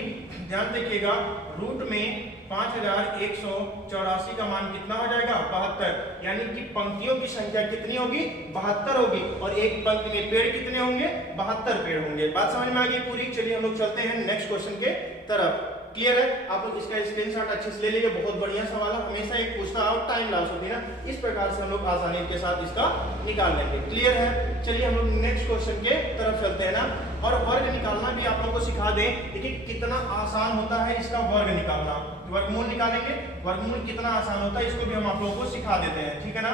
ध्यान देखिएगा, रूट में 5184 का मान कितना हो जाएगा? 72। यानी कि पंक्तियों की संख्या कितनी होगी? 72 होगी। और एक पंक्ति में पेड़ कितने होंगे? 72 पेड़ होंगे। बात समझ में आ गई पूरी? चलिए हम लोग चलते हैं नेक्स्ट क्वेश्चन के तरफ। क्लियर है? आप लोग इसका स्क्रीनशॉट अच्छे से ले लीजिए। बहुत बढ़िया सवाल है, हमेशा एक पूछता है और टाइम लॉस होती है ना, इस प्रकार से हम लोग आसानी के साथ इसका निकाल लेंगे। क्लियर है? चलिए हम लोग नेक्स्ट क्वेश्चन के तरफ चलते हैं ना। और वर्ग निकालना भी आप लोगों को सिखा दें। देखिए कितना आसान होता है इसका वर्ग निकालना। वर्गमूल निकालेंगे, वर्गमूल कितना आसान होता है इसको भी हम आप लोगों को सिखा देते हैं। ठीक है ना?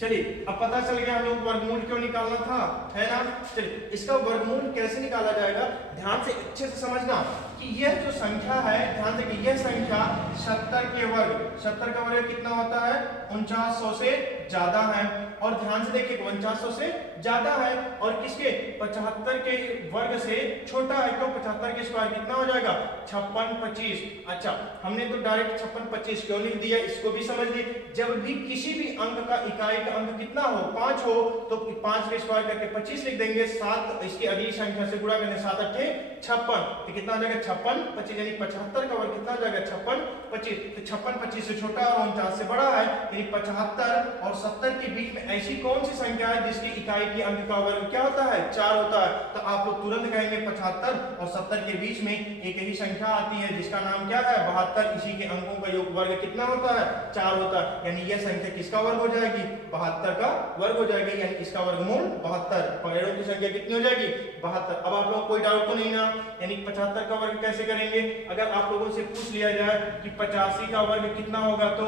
चलिए अब पता चल गया हम लोग वर्गमूल क्यों निकालना था, है ना? चलिए इसका वर्गमूल कैसे निकाला जाएगा ध्यान से अच्छे से समझना कि यह जो संख्या है, ध्यान से कि यह संख्या 70 के वर्ग, 70 का वर्ग कितना होता है? 4900 से ज्यादा है। और ध्यान से देखिए 4900 से ज्यादा है और किसके? 75 के वर्ग से छोटा है। क्यों? 75 के स्क्वायर कितना हो जाएगा? 56 25। अच्छा, हमने तो डायरेक्ट 56 25 क्यों लिख दिया इसको भी समझ लीजिए। जब भी किसी भी अंक का इकाई का अंक कितना हो? 5 हो तो 5 के स्क्वायर करके 25 लिख देंगे। 7 इसकी अगली संख्या से गुणा करने 7 8 56, तो कितना हो जाएगा? 56 25। यानी 75 का वर्ग कितना हो जाएगा? 56 25। तो 56 25 से छोटा और 49 से बड़ा है, यानी 75 और 70 के बीच में ऐसी कौन सी संख्या है जिसकी इकाई की अंक का वर्ग क्या होता है? 4 होता है। तो आप लोग तुरंत कहेंगे 75 और 70 के बीच में एक ही संख्या आती है जिसका नाम क्या है? 72। इसी के अंकों का योग वर्ग कितना होता है? 4 होता है। यानी यह संख्या किसका वर्ग हो जाएगी? 72 का वर्ग हो जाएगी। यानी इसका वर्गमूल 72। पेड़ों की संख्या कितनी हो जाएगी? 72। अब आप लोगों को कोई डाउट तो नहीं ना? यानी 75 का वर्ग कैसे करेंगे? अगर आप लोगों से पूछ लिया जाए कि 85 का वर्ग कितना होगा तो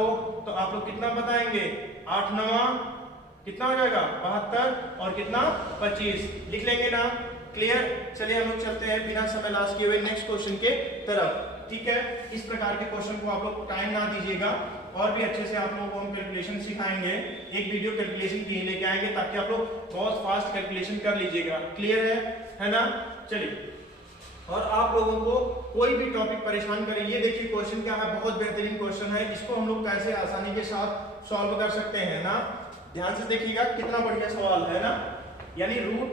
आप लोग कितना बताएंगे? 8 9 कितना हो जाएगा? 72 और कितना? 25 लिख लेंगे ना? क्लियर? चलिए हम लोग चलते हैं बिना समय लॉस किए हुए नेक्स्ट क्वेश्चन के तरफ। ठीक है, इस प्रकार के क्वेश्चन को आप लोग टाइम ना दीजिएगा, और भी अच्छे से आप लोगों को हम कैलकुलेशन सिखाएंगे। एक वीडियो कैलकुलेशन की लेके आएंगे ताकि आप लोग बहुत फास्ट कैलकुलेशन कर लीजिएगा। क्लियर है ना? चलिए, और आप लोगों को कोई भी टॉपिक परेशान करे, ये देखिए क्वेश्चन क्या है, बहुत बेहतरीन क्वेश्चन है। इसको हम लोग कैसे आसानी के साथ सॉल्व कर सकते हैं ना? ध्यान से देखिएगा कितना बढ़िया सवाल है ना। यानी रूट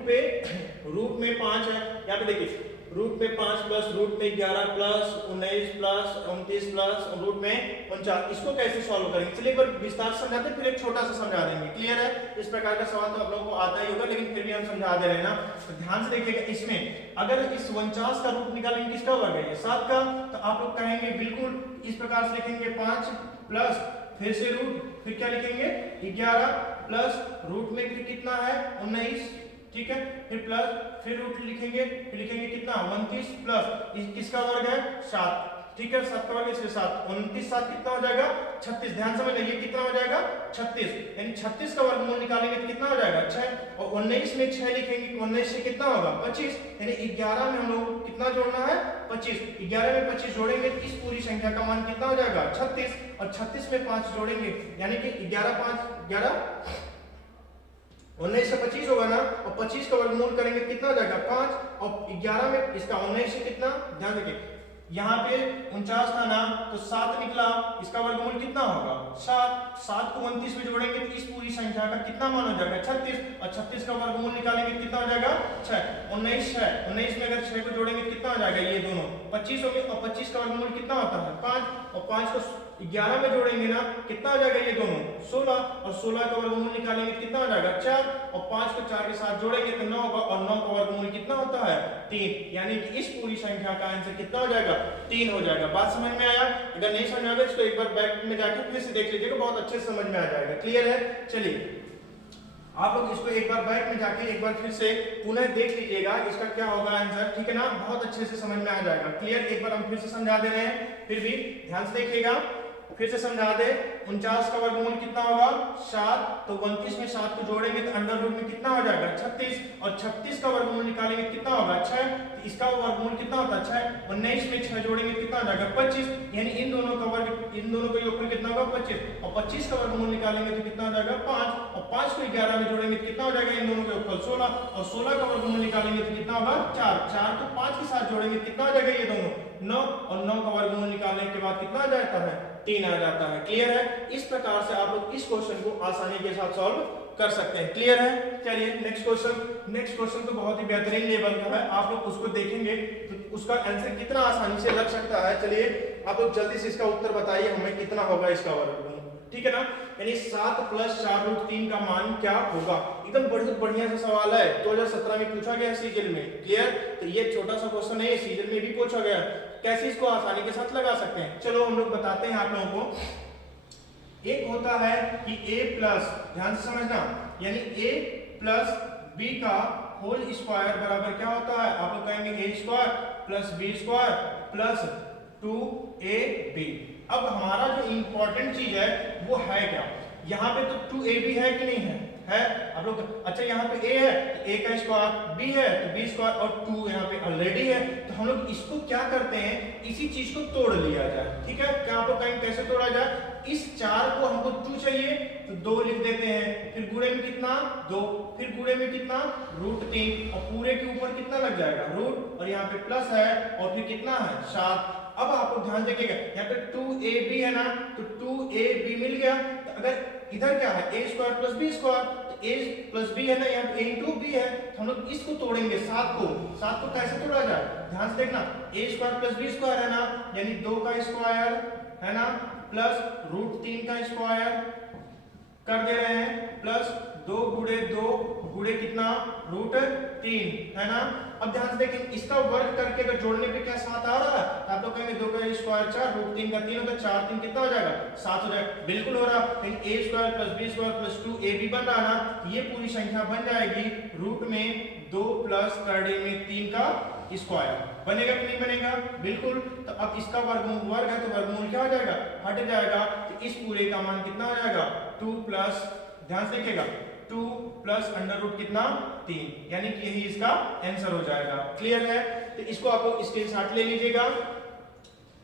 में 5 है, यहाँ पे देखिए रूट में 5 प्लस रूट में 11 प्लस 19 प्लस 29 प्लस रूट में 49, इसको कैसे सॉल्व करेंगे? चलिए एक बार विस्तार से समझाते हैं, फिर एक छोटा सा समझा देंगे। क्लियर है? इस प्रकार का सवाल तो आप लोगों को आता ही होगा, लेकिन फिर भी हम समझा दे रहे हैं ना। तो ध्यान से देखिएगा, इसमें अगर इस 49 का रूट निकालेंगे किसका वर्ग है? ये 7 का। तो आप लोग कहेंगे बिल्कुल इस प्रकार से लिखेंगे 5 प्लस फिर से रूट, फिर क्या लिखेंगे? 11 प्लस रूट में फिर कितना है? 19, ठीक है, फिर प्लस फिर रूट लिखेंगे, फिर लिखेंगे कितना? 29 प्लस किसका वर्ग है? 7, ठीक है, 7 का वर्ग इसलिए 7, 29 7 कितना हो जाएगा? 36। ध्यान समझ लीजिए कितना हो जाएगा? 36। यानी 36 का वर्गमूल निकालेंगे तो कितना हो जाएगा? 6। और 19 में 6 लिखेंगे, 19 से कितना होगा? 25। यानी 11 में हम लोग कितना जोड़ना है? 25। 11 में 25 जोड़ेंगे तो इस पूरी संख्या का मान कितना हो जाएगा? 36। और 36 में 5 जोड़ेंगे यानी कि 11 5 11 19 से 25 होगा ना, और 25 का वर्गमूल करेंगे कितना हो जाएगा? 5। और 11 में इसका 19 से कितना? ध्यान देखिए यहाँ पे 49 था ना, तो 7 निकला, इसका वर्गमूल कितना होगा? 7। 7 को 29 में जोड़ेंगे तो इस पूरी संख्या का कितना मान हो जाएगा? 36। और 36 का वर्गमूल निकालेंगे कितना हो जाएगा? 6। 19 है, 19 में अगर 6 को जोड़ेंगे कितना हो जाएगा? ये दोनों 25 हो गए। और 25 का वर्गमूल कितना होता है? 5। और 5 को 11 में जोड़ेंगे ना, कितना हो जाएगा? ये दोनों 16। और 16 का वर्गमूल निकालेंगे कितना हो जाएगा? 4। और 5 को 4 के साथ जोड़ेंगे तो 9 होगा, और 9 का वर्गमूल कितना होता है? 3। यानी कि इस पूरी संख्या का आंसर कितना हो जाएगा? 3 हो जाएगा। बात समझ में आया? अगर नहीं समझ में आया तो एक बार बैक में जाके फिर से देख लीजिएगा, बहुत अच्छे से समझ में आ जाएगा। क्लियर है? चलिए आप लोग इसको एक बार बैक में जाके एक बार फिर से पुनः देख लीजिएगा, इसका क्या होगा आंसर, ठीक है ना, बहुत अच्छे से समझ में आ जाएगा। क्लियर, एक बार हम फिर से समझा दे रहे हैं, फिर भी ध्यान से देखिएगा, फिर से समझा दे। 49 का वर्गमूल कितना होगा 7, तो 29 में 7 को जोड़ेंगे तो अंडर रूट में कितना हो जाएगा 36, और 36 का वर्गमूल निकालेंगे कितना होगा 6, तो इसका वर्गमूल कितना होता है 6, 19 में 6 जोड़ेंगे कितना हो जाएगा 25, यानी इन दोनों का वर्ग, इन दोनों का योगफल कितना होगा 25, और 25 का वर्गमूल निकालेंगे तो कितना हो जाएगा 5, और 5 को 11 में जोड़ेंगे तो कितना हो जाएगा इन दोनों का योगफल 16, और 16 का वर्गमूल निकालेंगे तो कितना होगा 4, 4 को 5 के साथ जोड़ेंगे कितना हो जाएगा ये दोनों 9, और 9 का वर्गमूल निकालने के बाद कितना आ जाता है 3 आ जाता है। क्लियर है, इस प्रकार से आप लोग इस क्वेश्चन को आसानी के साथ सॉल्व कर सकते हैं। क्लियर है, चलिए नेक्स्ट क्वेश्चन तो बहुत ही बेहतरीन लेवल का है, आप लोग उसको देखेंगे तो उसका आंसर कितना आसानी से लग सकता है। चलिए आप लोग जल्दी से इसका उत्तर बताइए हमें कितना होगा इसका वर्गमूल, ठीक है ना, यानी 7 + 4√3 का मान क्या होगा। एकदम बहुत बढ़िया सा सवाल है, 2017 में पूछा गया सीजन में। क्लियर, तो ये छोटा सा क्वेश्चन है, सीजन में भी पूछा गया, कैसे इसको आसानी के साथ लगा सकते हैं। चलो हम लोग बताते हैं आप लोगों को। एक होता है कि a प्लस, ध्यान से समझना, यानी a प्लस b का होल स्क्वायर बराबर क्या होता है, आप लोग कहेंगे a square plus b square plus 2ab। अब हमारा जो इंपॉर्टेंट चीज है वो है क्या, यहाँ पे तो 2ab है कि नहीं है आप लोग, अच्छा यहाँ पे a है तो a का स्क्वायर, b है तो b स्क्वायर, और 2 यहाँ पे ऑलरेडी है, तो हम लोग इसको क्या करते हैं, इसी चीज को तोड़ लिया जाए। ठीक है, क्या आप लोग कहेंगे कैसे तोड़ा जाए, इस 4 को हमको 2 चाहिए तो 2 लिख देते हैं, फिर गुणे में कितना 2, फिर गुणे में कितना √3, और पूरे के ऊपर कितना लग जाएगा रूट, और यहाँ पे प्लस है, और फिर कितना है 7। अब आप लोग ध्यान देखिएगा, यहाँ पे 2ab है ना, तो 2ab मिल गया, तो अगर इधर क्या है a square plus b square, तो a प्लस b है ना, यहाँ पे a इंटू b है, तो हम लोग इसको तोड़ेंगे 7 को कैसे तोड़ा जाए, ध्यान से देखना, a square plus b square है ना, यानी 2 का स्क्वायर है ना, प्लस √3 का स्क्वायर कर दे रहे हैं, प्लस 2 गुणे 2 गुणे कितना √3 है ना। अब ध्यान से देखें, इसका वर्ग करके अगर जोड़ने पे क्या 7 आ रहा है, आप लोग कहेंगे 2 का स्क्वायर 4, √3 का 3 होता है, 4 3 कितना हो जाएगा 7 हो जाएगा, बिल्कुल हो रहा। फिर a square plus b square plus 2ab बन रहा ना, ये पूरी संख्या बन जाएगी रूट में 2 प्लस करड़े में 3 का स्क्वायर, बनेगा कि नहीं बनेगा, बिल्कुल। तो अब इसका वर्गमूल वर्ग है तो वर्गमूल क्या हो जाएगा हट जाएगा, तो इस पूरे का मान कितना हो जाएगा 2 प्लस, ध्यान से देखिएगा 2 प्लस अंडर रूट कितना 3, यानी कि यही इसका आंसर हो जाएगा। क्लियर है, तो इसको आप लोग स्क्रीनशॉट ले लीजिएगा,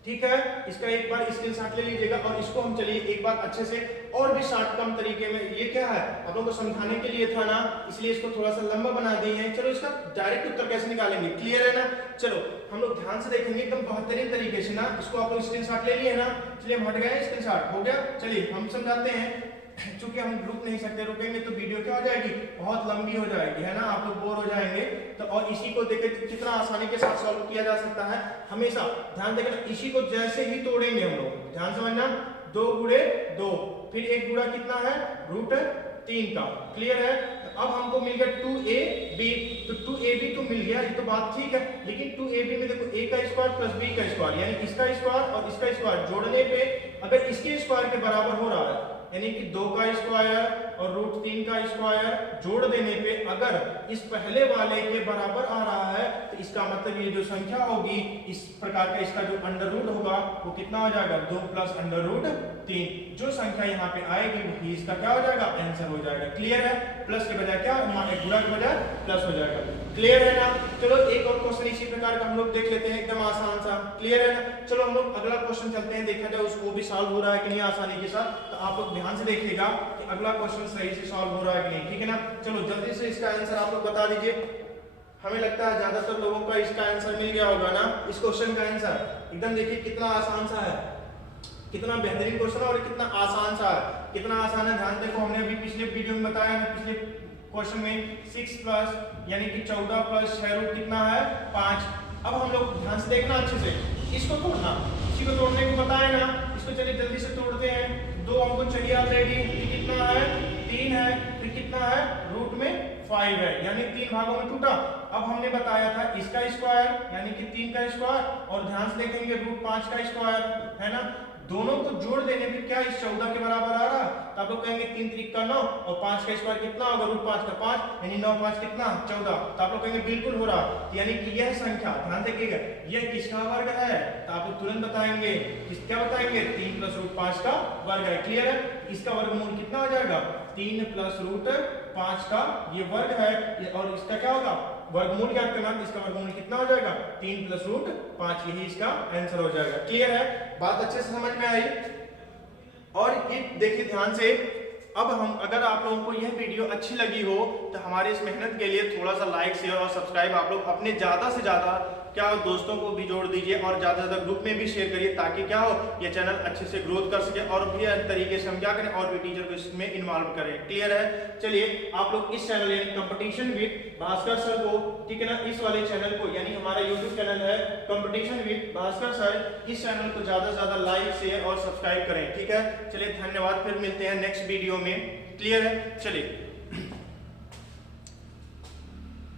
ठीक है, इसका एक बार स्क्रीनशॉट ले लीजिएगा, और इसको हम चलिए एक बार अच्छे से और भी शॉर्ट कम तरीके में, ये क्या है आप लोगों को समझाने के लिए था ना, इसलिए इसको थोड़ा सा लंबा बना दिए हैं। चलो इसका डायरेक्ट उत्तर कैसे निकालेंगे, क्लियर है ना, चलो हम लोग ध्यान से देखेंगे एकदम बेहतरीन तरीके से ना, इसको आप लोग स्क्रीनशॉट ले लिए ना, चलिए हम हट गए, स्क्रीनशॉट हो गया। चलिए हम समझाते हैं, चूंकि हम रुक नहीं सकते, रुकेंगे तो वीडियो क्या हो जाएगी बहुत लंबी हो जाएगी, है ना, आप लोग बोर हो जाएंगे। तो और इसी को देखे कितना आसानी के साथ सॉल्व किया जा सकता है, हमेशा ध्यान देना, इसी को जैसे ही तोड़ेंगे हम लोग, ध्यान समझना, 2 गुणे 2, फिर एक गुणा कितना है √3 का, क्लियर है। तो अब हमको मिल गया 2ab, तो 2ab तो मिल गया, ये तो बात ठीक है, लेकिन 2ab में देखो a का स्क्वायर प्लस b का स्क्वायर, यानी इसका स्क्वायर और इसका स्क्वायर जोड़ने पे अगर इसके स्क्वायर के बराबर हो रहा है, यानी कि 2 का स्क्वायर और √3 का स्क्वायर जोड़ देने पे अगर इस पहले वाले के बराबर आ रहा है, तो इसका मतलब ये जो संख्या होगी इस प्रकार का, इसका जो अंडर रूट होगा वो कितना हो जाएगा 2 प्लस अंडर रूट 3, जो संख्या यहाँ पे आएगी वही इसका क्या हो जाएगा आंसर हो जाएगा। क्लियर है, प्लस के बजाय क्या गुणा के बजाय प्लस हो जाएगा, क्लियर है ना। चलो एक और क्वेश्चन इसी प्रकार का हम लोग देख लेते हैं, एकदम आसान सा, क्लियर है ना। चलो हम लोग अगला क्वेश्चन चलते हैं, देखा जाए उसको भी सॉल्व हो रहा है कि नहीं आसानी के साथ, तो आप लोग ध्यान से देखिएगा कि अगला क्वेश्चन सही से सॉल्व हो रहा है कि नहीं, ठीक है ना। चलो जल्दी से इसका आंसर आप लोग बता दीजिए, हमें लगता है ज्यादातर लोगों का इसका आंसर मिल गया होगा ना, इस क्वेश्चन का आंसर एकदम देखिए कितना आसान सा है, कितना बेहतरीन क्वेश्चन है और कितना आसान सा है, कितना आसान है। ध्यान देखो, हमने अभी पिछले वीडियो में बताया ना, पिछले क्वेश्चन में 6 प्लस यानी कि 14 प्लस 6 रूट कितना है 5। अब हम लोग ध्यान से देखना अच्छे से, इसको तोड़ना, इसी को तोड़ने को बताया ना, इसको चलिए जल्दी से तोड़ते हैं। 2 हमको चाहिए ऑलरेडी, कितना है 3 है, फिर कितना है रूट में 5 है, यानी 3 भागों में टूटा। अब हमने बताया था इसका स्क्वायर यानी कि 3 का स्क्वायर, और ध्यान से देखेंगे √5 का स्क्वायर है ना, दोनों को जोड़ देने पे क्या इस 14 के बराबर आ रहा, तो आप लोग कहेंगे 3 त्रिक का 9 और 5 का स्क्वायर कितना होगा, रूट 5 का 5, यानी 9 5 कितना 14, तो आप लोग कहेंगे बिल्कुल हो रहा, यानी कि यह संख्या, ध्यान देखिएगा, यह किसका वर्ग है, तो आप लोग तुरंत बताएंगे, क्या बताएंगे, 3 प्लस रूट 5 का वर्ग है। क्लियर है, इसका वर्गमूल कितना हो जाएगा, 3 प्लस रूट 5 का ये वर्ग है, और इसका क्या होगा, वर्गमूल ज्ञात करना, इसका वर्गमूल कितना हो जाएगा, 3 प्लस रूट 5, यही इसका आंसर हो जाएगा। क्लियर है, बात अच्छे से समझ में आई। और ये देखिए ध्यान से, अब हम, अगर आप लोगों को यह वीडियो अच्छी लगी हो तो हमारे इस मेहनत के लिए थोड़ा सा लाइक शेयर और सब्सक्राइब आप लोग अपने ज्यादा से ज्यादा क्या हो दोस्तों को भी जोड़ दीजिए और ज्यादा से ज्यादा ग्रुप में भी शेयर करिए, ताकि क्या हो ये चैनल अच्छे से ग्रोथ कर सके और भी अन्य तरीके से हम क्या करें और भी टीचर को इसमें इन्वॉल्व करें। क्लियर है, चलिए आप लोग इस चैनल यानी कंपटीशन विद भास्कर सर को, ठीक है ना, इस वाले चैनल को, यानी हमारा यूट्यूब चैनल है कंपटीशन विद भास्कर सर, इस चैनल को ज्यादा से ज्यादा लाइक शेयर और सब्सक्राइब करें। ठीक है, चलिए धन्यवाद, फिर मिलते हैं नेक्स्ट वीडियो में। क्लियर है, चलिए।